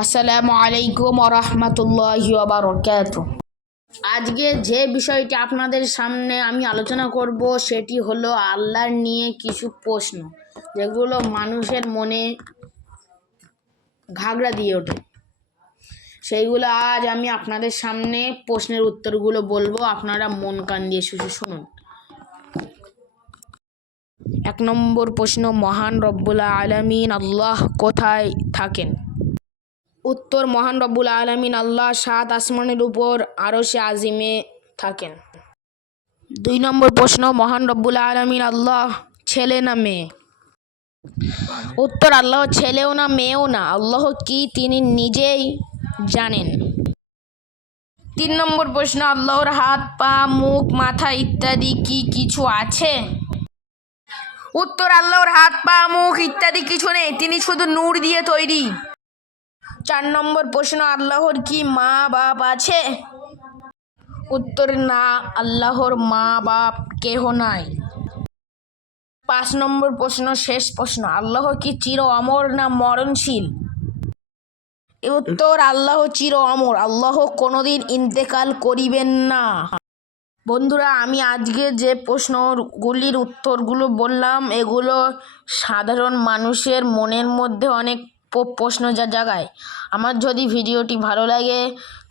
আসসালামু আলাইকুম ওয়া রাহমাতুল্লাহি ওয়া বারাকাতুহু। আজকে যে বিষয়টি আপনাদের সামনে আমি আলোচনা করব সেটি হলো আল্লাহর নিয়ে কিছু প্রশ্ন যেগুলো মানুষের মনে ঘাগড়া দিয়ে ওঠে। সেইগুলো আজ আমি আপনাদের সামনে প্রশ্নের উত্তরগুলো বলবো, আপনারা মন কান দিয়ে শুনুন। 1 নম্বর প্রশ্ন, মহান রব্বুল আলামিন আল্লাহ কোথায় থাকেন? উত্তর, মহান রব্বুল আলামিন আল্লাহ 7 আসমানের উপর আরশে আজিমে থাকেন। 2 নম্বর প্রশ্ন, মহান রব্বুল আলামিন আল্লাহ ছেলে না মেয়ে? উত্তর, আল্লাহ ছেলেও না মেয়েও না, আল্লাহ কি তিনি নিজেই জানেন। 3 নম্বর প্রশ্ন, আল্লাহর হাত, পা, মুখ, মাথা ইত্যাদি কি কিছু আছে? উত্তর, আল্লাহর হাত, পা, মুখ ইত্যাদি কিছু নেই, তিনি শুধু নূর দিয়ে তৈরি। 4 নম্বর প্রশ্ন, আল্লাহর কি মা বাপ আছে? উত্তর, না, আল্লাহর মা বাপ কেহ নাই। 5 নম্বর প্রশ্ন, শেষ প্রশ্ন, আল্লাহ কি চির অমর না মরণশীল? উত্তর, আল্লাহ চির অমর, আল্লাহ কোনোদিন ইন্তেকাল করিবেন না। বন্ধুরা, আমি আজকে যে প্রশ্নগুলির উত্তরগুলো বললাম এগুলো সাধারণ মানুষের মনের মধ্যে অনেক প্রশ্ন জাগায়। আমার যদি ভিডিওটি ভালো লাগে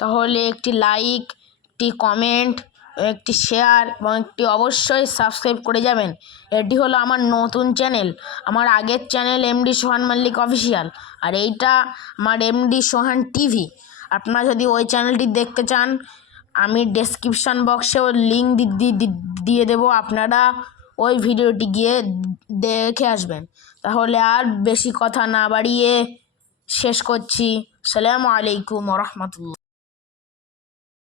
তাহলে একটি লাইক, একটি কমেন্ট, একটি শেয়ার এবং একটি অবশ্যই সাবস্ক্রাইব করে যাবেন। এটি হলো আমার নতুন চ্যানেল। আমার আগের চ্যানেল এমডি সোহান মল্লিক অফিসিয়াল, আর এইটা আমার এমডি সোহান টিভি। আপনারা যদি ওই চ্যানেলটি দেখতে চান আমি ডেসক্রিপশন বক্সেও লিঙ্ক দিয়ে দেবো, আপনারা ওই ভিডিওটি গিয়ে দেখে আসবেন। তাহলে আর বেশি কথা না বাড়িয়ে শেষ করছি। আসসালামু আলাইকুম ওয়া রাহমাতুল্লাহ।